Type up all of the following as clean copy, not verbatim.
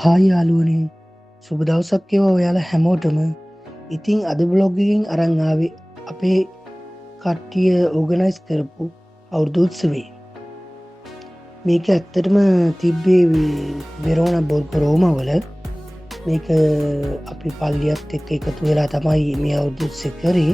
Hi යාළුවනේ සුබ දවසක් වේවා ඔයාලා හැමෝටම. ඉතින් අද බ්ලොග් එකකින් අරන් ආවේ අපේ කට්ටිය ඕගනයිස් කරපු අවුරුදු උත්සවේ. මේක ඇත්තටම තිබ්බේ වෙරෝන බොර්ගරෝමවල. මේක අපි පල්ලියත් එක්ක එකතු වෙලා තමයි මේ අවුරුදු උත්සව කරේ.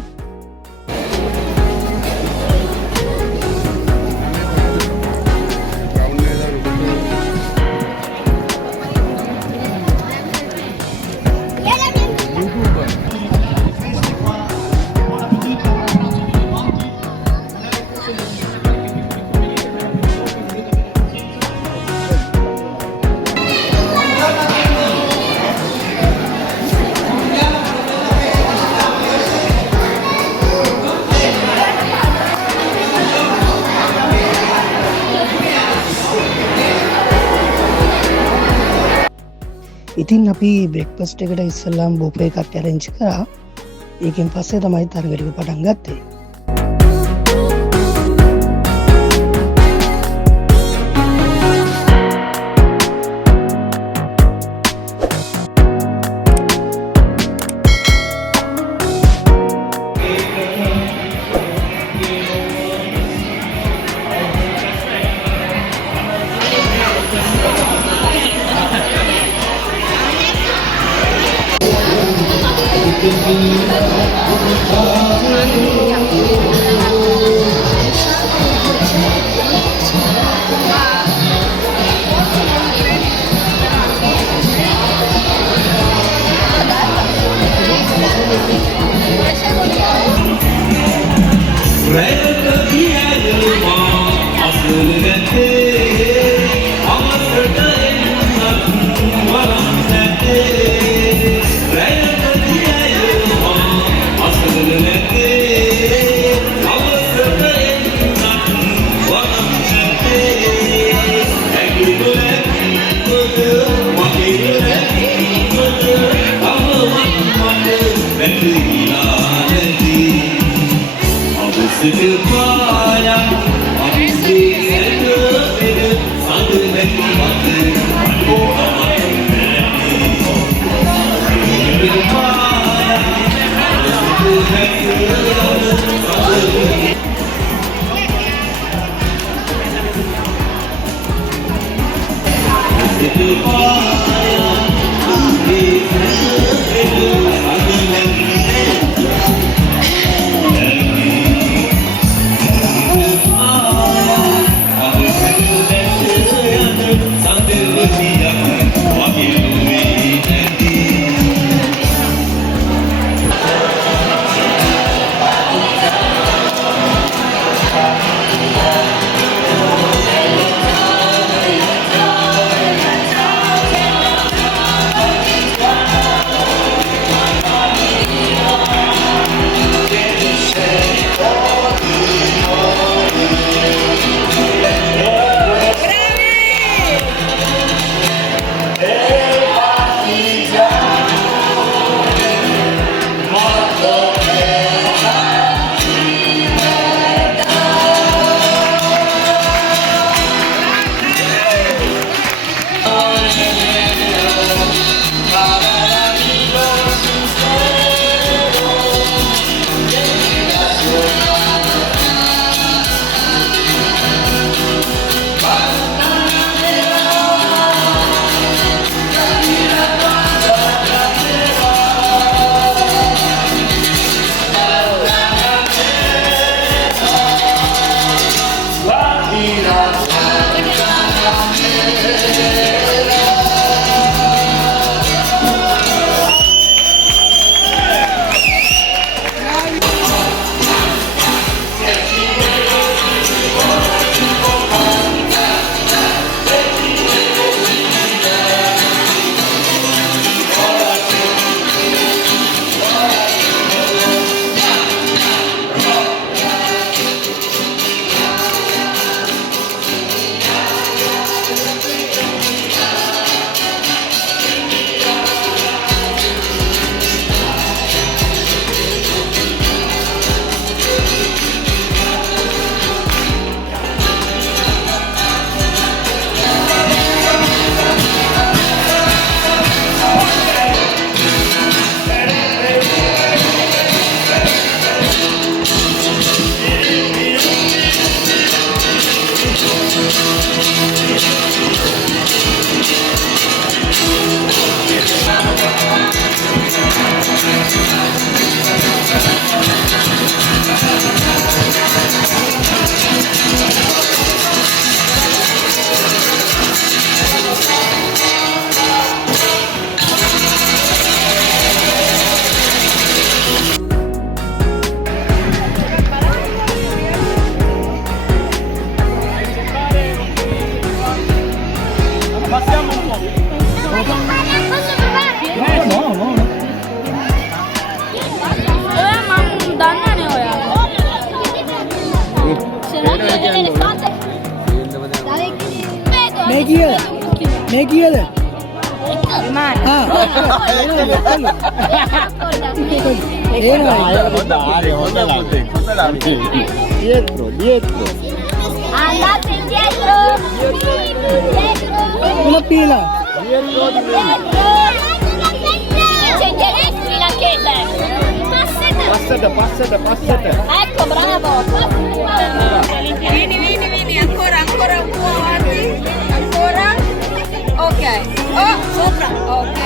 ඉතින් අපි බ්‍රෙක්ෆස්ට් එකට ඉස්සල්ලාම බොෆේ එකක් ඇරේන්ජ් කරා. ඒකෙන් පස්සේ තමයි තරග ටික පටන් ගත්තේ. Dietro. Andate indietro. Una pila. C'è dietro la chiesa. Passate. Ecco, bravo. Vieni, ancora un po' avanti. Ancora. Ok. Oh, sopra. Ok.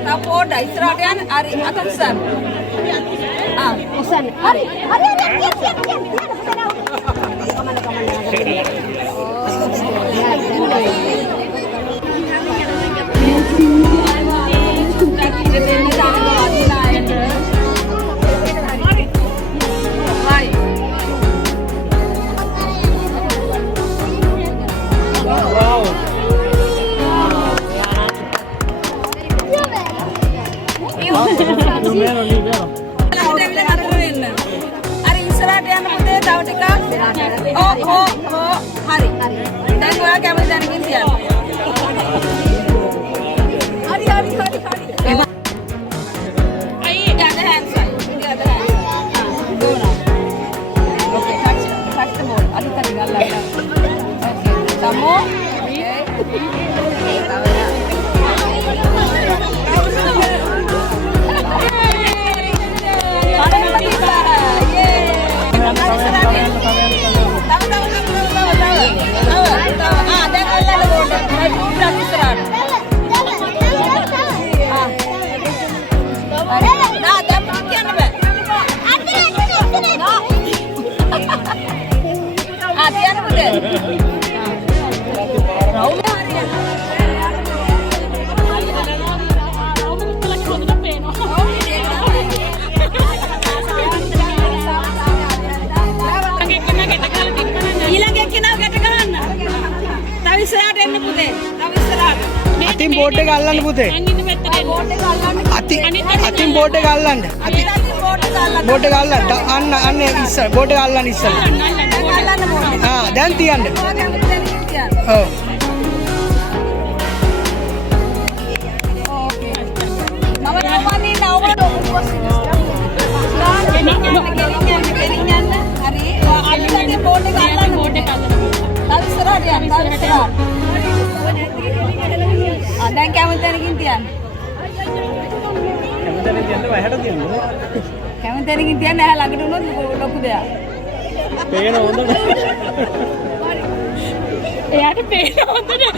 Tapoda Israel hari atasan. Usan. Hari. Hari Israel yang putih tahu tika. Oh, hari. Dan gua kamu dan Indian. Hari. Ini ada hand sign. Go now. Okay, touch the ball. Aduh tadi galah. Okay, kamu. අතින් board එක අල්ලන්න පුතේ. අතින් board එක අල්ලන්න. Board එක අල්ලන්න. අන්න ඉස්සර බෝඩ් එක අල්ලන්න ඉස්සර. දැන් තියන්න. ඔව්. Dan kamu tadi Tian. Kamu tadi Tian dah lagi dulu loku dia. Pena onda. ada pena onda dah.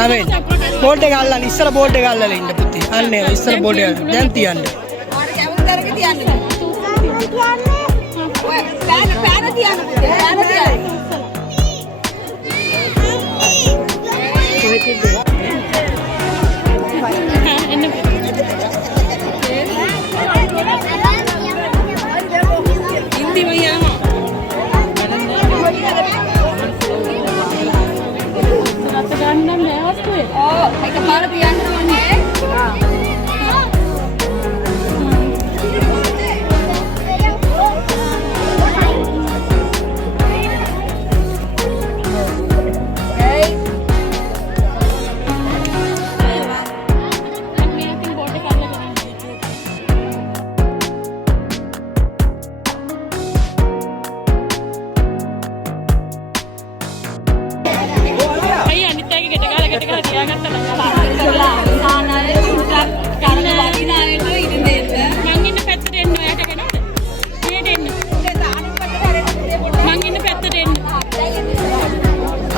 තවෙන්. බෝඩ් එක අල්ලන්න ඉස්සර බෝඩ් එක අල්ලලා ඉන්න පුතේ. අන්න ඉස්සර බෝඩ් එක දැන් තියන්න. Oh, hay que parar piano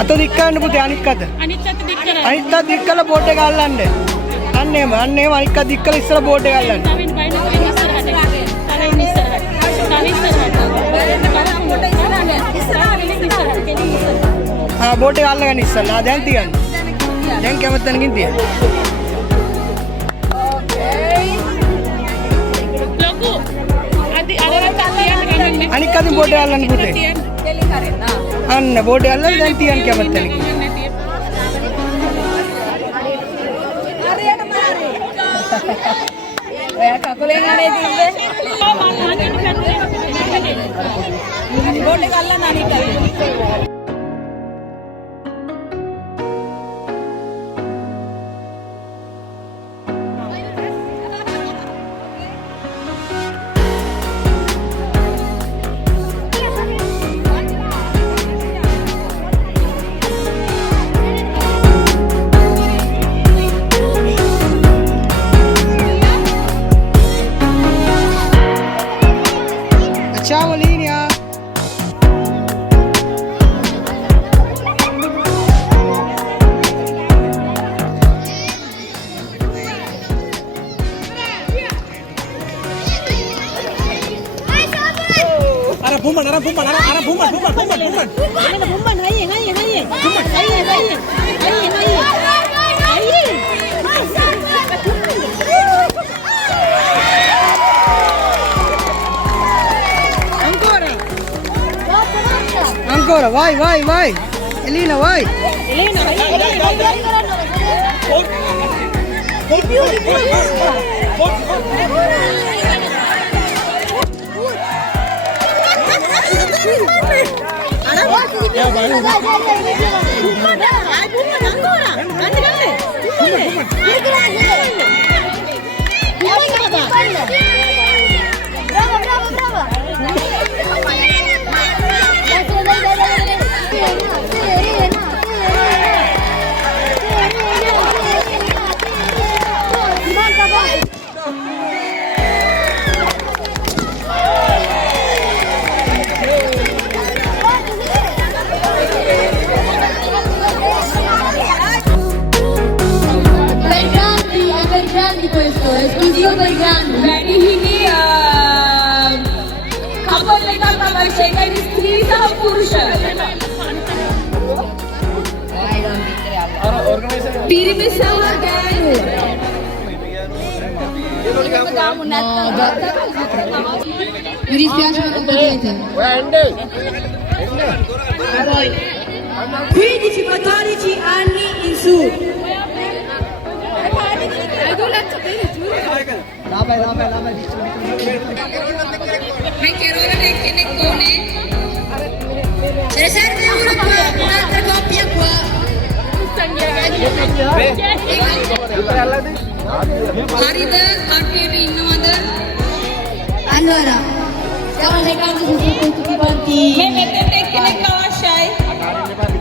අත දික් කරන්න පුතේ අනික් අත. අනිත් අත දික් කරා. අනිත් අත දික් කරලා බෝඩ් එක අල්ලන්න. අන්න එහෙම අනික් අත දික් කරලා ඉස්සර බෝඩ් එක අල්ලන්න. තවින් බයින තවින් ඉස්සරහට. තවින් ඉස්සරහට. තවින් ඉස්සරහට. බෝඩ් එක අල්ලගන්න ඉස්සලා. දැන් තියන්න. දැන් කැමති තැනකින් තියන්න. ලොකු. අදි අරකට තියන්න ගන්නේ. අනික් අතින් බෝඩ් එක අල්ලන්න පුතේ. දෙලි කරෙන්න. අන්න බෝඩ් එක අල්ලලා දැන් තියන්න කැමති තැනකින්. ඔයා කකුලෙන් අනේ තිබ්බේ. බෝඩ් එක අල්ලන්න අනිත් අත. Ciao Linea. Ara buman. Ancora, vai. Elina, vai. Questo è esclusivo per grandi. වැඩි හිමි කපල් එකක් අවශ්‍යයි. ඒකයි ස්ත්‍රී සහ පුරුෂ. පිරිමි සහ ගෑනු. Mi dispiace ma non potete. 15-14 anni in su. මේ කෙරවලට එක්කෙනෙක් ඕනේ. Ce ne serve uno qua, un'altra coppia qua. හරිද? කට්ටියට ඉන්නවද? Allora, stiamo cercando se siete tutti quanti. මේ මෙතෙන්ට එක්කෙනෙක් අවශ්‍යයි.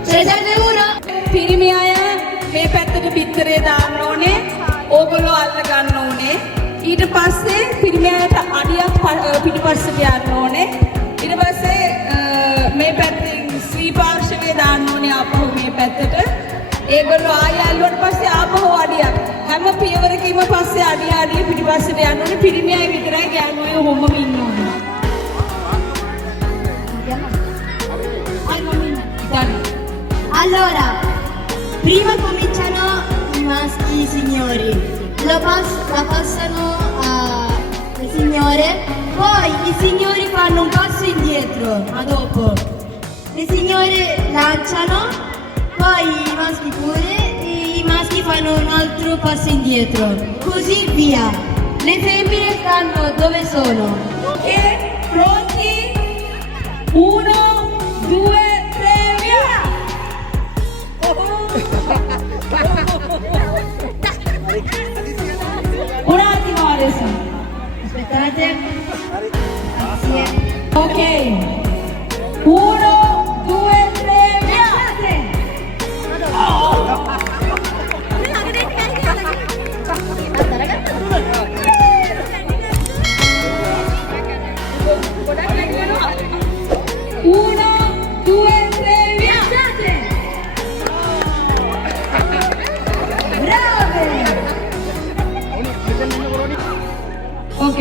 Ce ne serve uno? පිරිමි අය මේ පැත්තට පිටරේ දාන්න ඕනේ. ඕගොල්ලෝ අල්ල ගන්න ඕනේ. ඊට පස්සේ පිරිමි අයට අඩියක් පිටිපස්සට යන්න ඕනේ. ඊට පස්සේ මේ පැත්තෙන් ශ්‍රී පාර්ශවයේ දාන්න ඕනේ ආපහු මේ පැත්තට. ඒගොල්ලෝ ආයෙ ඇල්ලුවට පස්සේ ආපහු අඩියක්. හැම පියවරකම පස්සේ අඩිය පිටිපස්සට යන්න ඕනේ. පිරිමි අය විතරයි ගෑනු අය හැමෝම ඉන්න ඕනේ. Allora, prima cominciano i maschi signori, la passano al signore, poi i signori fanno un passo indietro, ma dopo. Le signore lanciano, poi i maschi pure, e i maschi fanno un altro passo indietro, così via. Le femmine stanno dove sono. Ok, pronti? 1, 2, 3, via! Un attimo adesso. Aspettate. Grazie. Ok. 1, 2, 3, via! Uno, due, tre, via!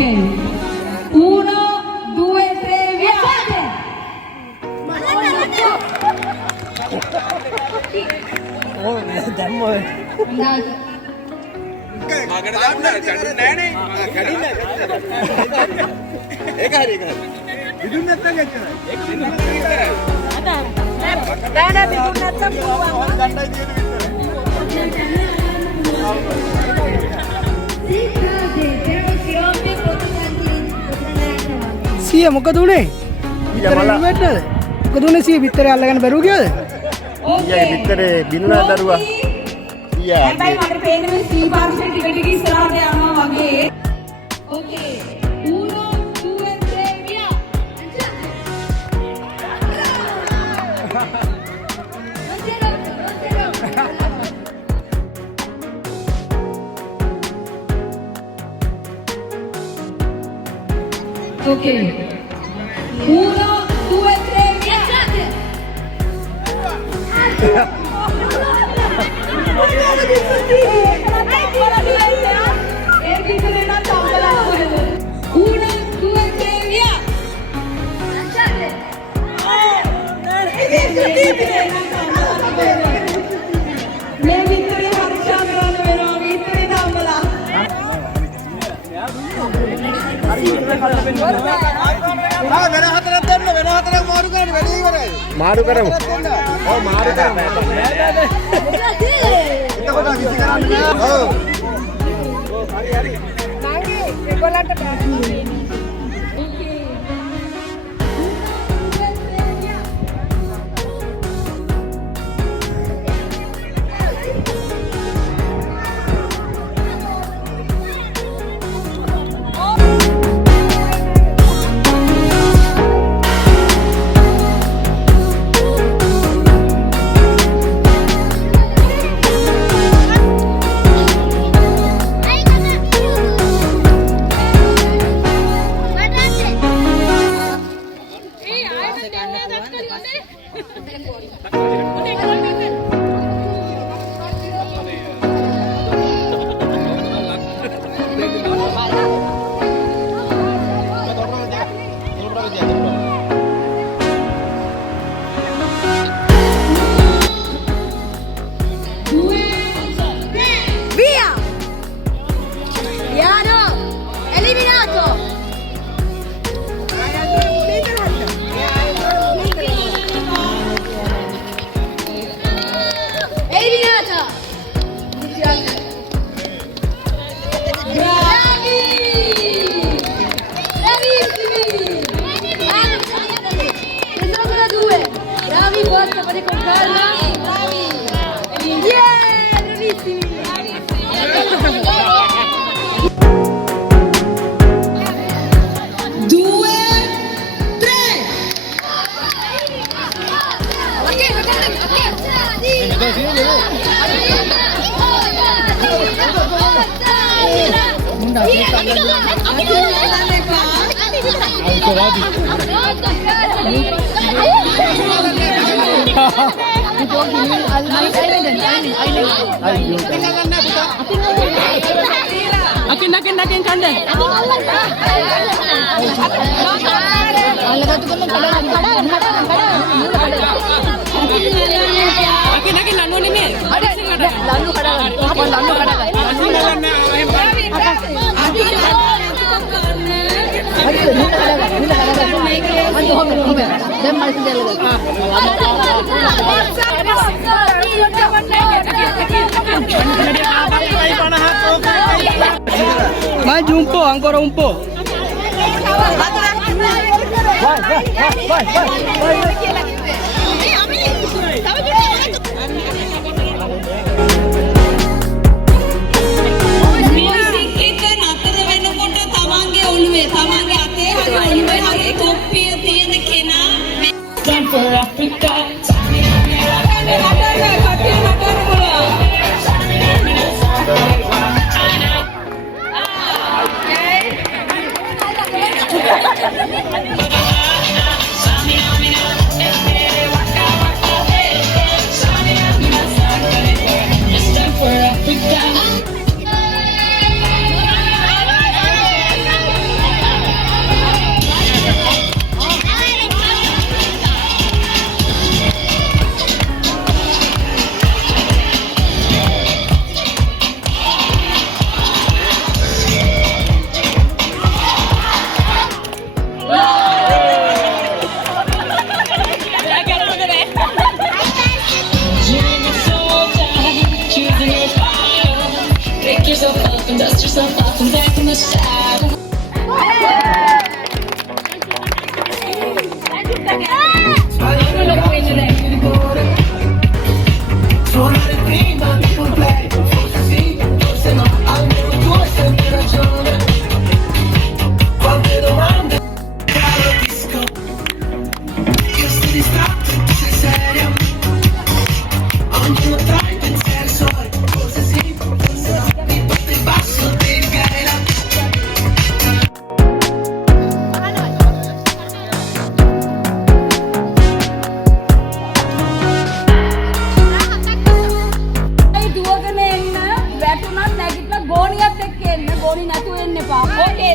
Okay. 1, 2, 3, via. Andate. මගට දාන්න කඩුන්නේ නෑනේ. කඩින්නේ. ඒක හරි ඒක හරි. විදුන් නැත්තම් එච්චරයි. ඒක විදුන් නැත්තම් විතරයි. නෑ නෑ විදුන් නැත්තම් පුළුවන්. ගන්නයි තියෙන්නේ. සිය මොකද උනේ? මොකද උනේ සිය බිත්තරේ අල්ලගෙන බැරුව ගියද? ඊයේ විතරේ බින්නා දරුවා. ඊයා. හැබැයි මට පේන්නේ මේ සී පාර්ශ්වයේ ටික ටික ඉස්සරහට යනවා වගේ. Okay. 1, 2, 3, via. Okay. 1, 2, 3, via. වෙන හතරක් දෙන්න වෙන හතරක් මාරු කරන්න වැඩි ඉවරයි. මාරු කරමු. ඔව් මාරු කරමු. එතකොට විසි කරන්නේ. ඔව්. හරි හරි. නංගි ඒගොල්ලන්ට බෑ. Akin kande. Akin lanu ni me. Lanu kadagan. Apa lanu kadagan? Mai jumpo, ancora un po'. For Africa.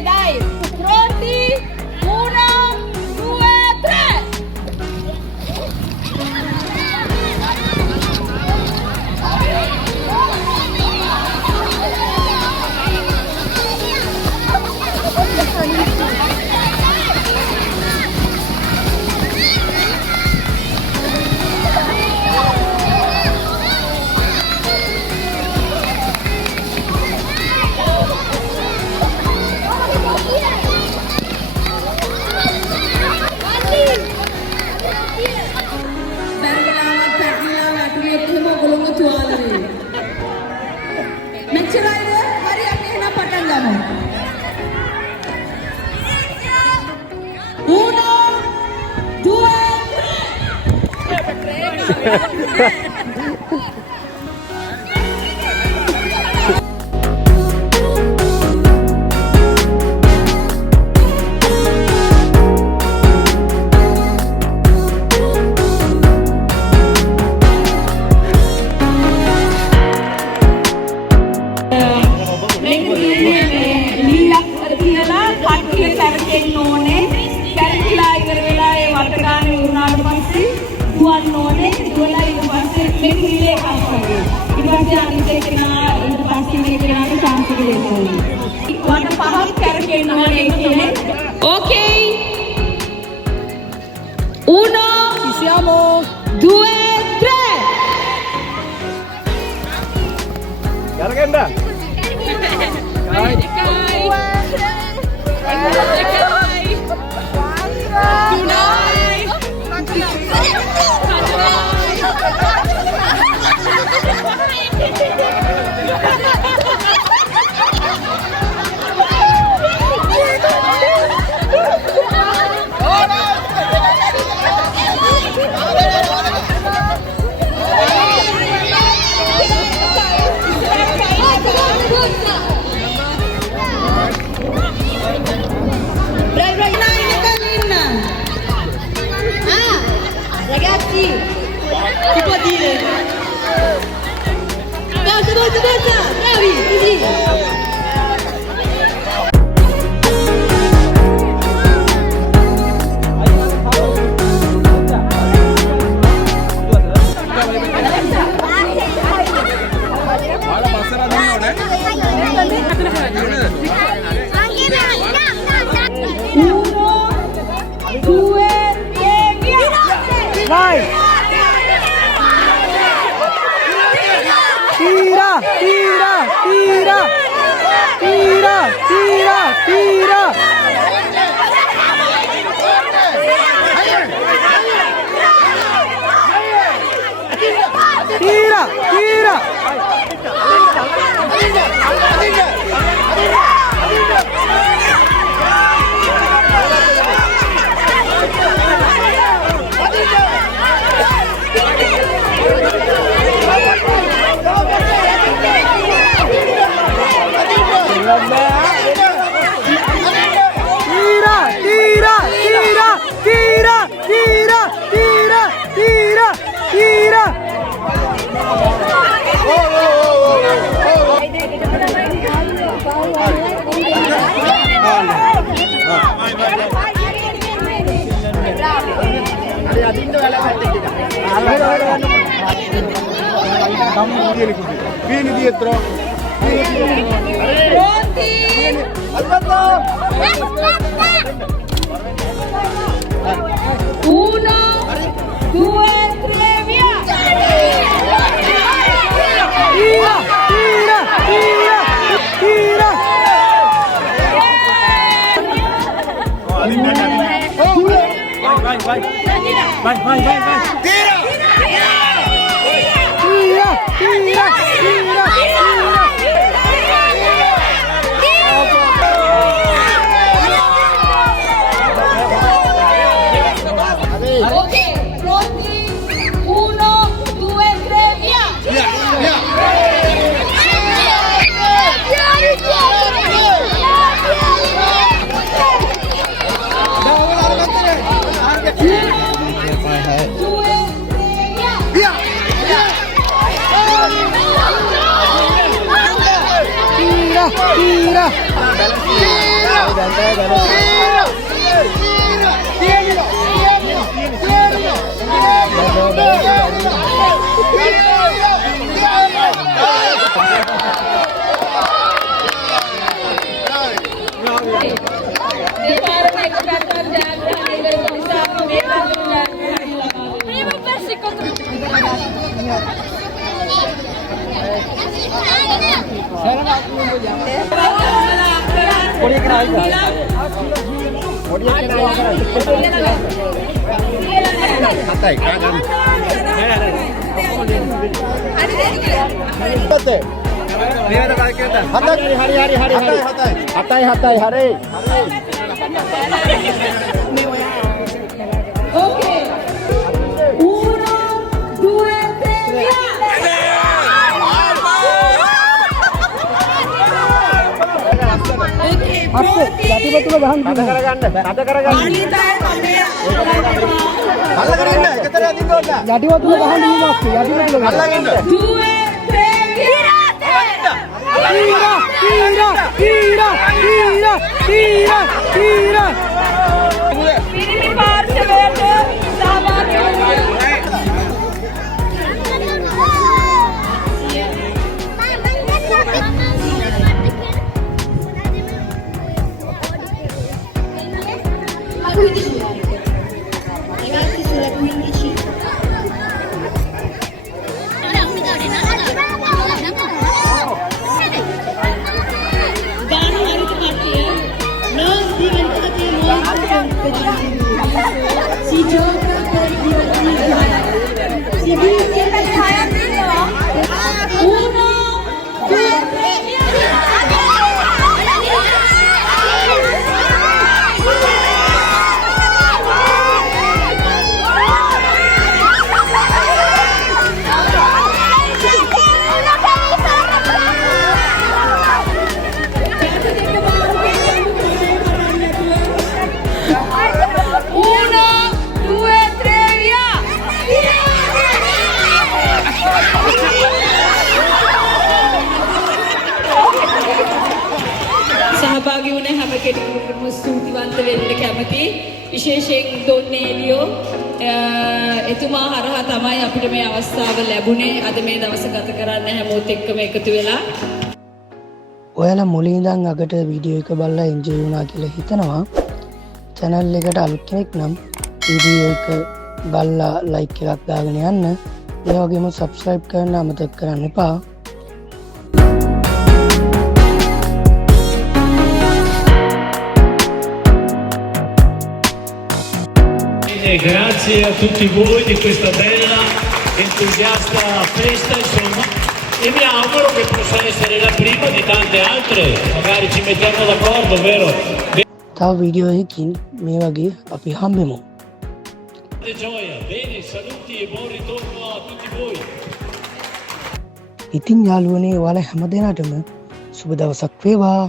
dai. Pronti? 1, 2, 3. Okay. 1, ci siamo. 2, 3. Yaragenda. Ragazzi, si può dire? Forza, forza, forza! Bravi, così! Vai! Tira, tira, tira! Tira, tira, tira! Tira, tira! Vieni dietro. Pronti? Aspetta. 1, 2, 3, via! Tira, tira, tira, tira! Vai, vai. Vai, vai, vai, vai. Tira! Tira, tira, tira, tira! Ok, pronti? 1, 2, 3, via! Via, via. Due, දෙපාරම එක පැත්තක් ජයග්‍රහණය කරපු නිසා මේ පැත්තට ජයග්‍රහණය ලබා Oke. 1, 2, 3 via. Ragazzi sulla 15. Gano harus mati ya. Non diventate molto competitivi. Si gioca per divertirsi. Si vince per fare 1, 2, 3. සහභාගී වුණ හැම කෙනෙකුටම ස්තුතිවන්ත වෙන්න කැමති. විශේෂයෙන් ඩොන්නේලියෝ එතුමා හරහා තමයි අපිට මේ අවස්ථාව ලැබුණේ. අද මේ දවස ගත කරන්න හැමෝත් එක්කම එකතු වෙලා. ඔයාලා මුලින් ඉඳන් අගට වීඩියෝ එක බලලා එන්ජොයි වුණා කියලා හිතනවා. channel එකට අලුත් කෙනෙක් නම් වීඩියෝ එක බලලා like එකක් දාගෙන යන්න. ඒ වගේම subscribe කරන්න අමතක කරන්න එපා. Grazie a tutti voi di questa bella entusiasta festa, insomma, e mi auguro che possa essere la prima di tante altre, magari ci mettiamo d'accordo, vero? තව වීඩියෝ එකකින් මේ වගේ අපි හම්බෙමු. Gioia, bene, saluti e buon ritorno a tutti voi. ඉතින් යාළුවනේ ඔයාලා හැම දෙනාටම සුබ දවසක් වේවා.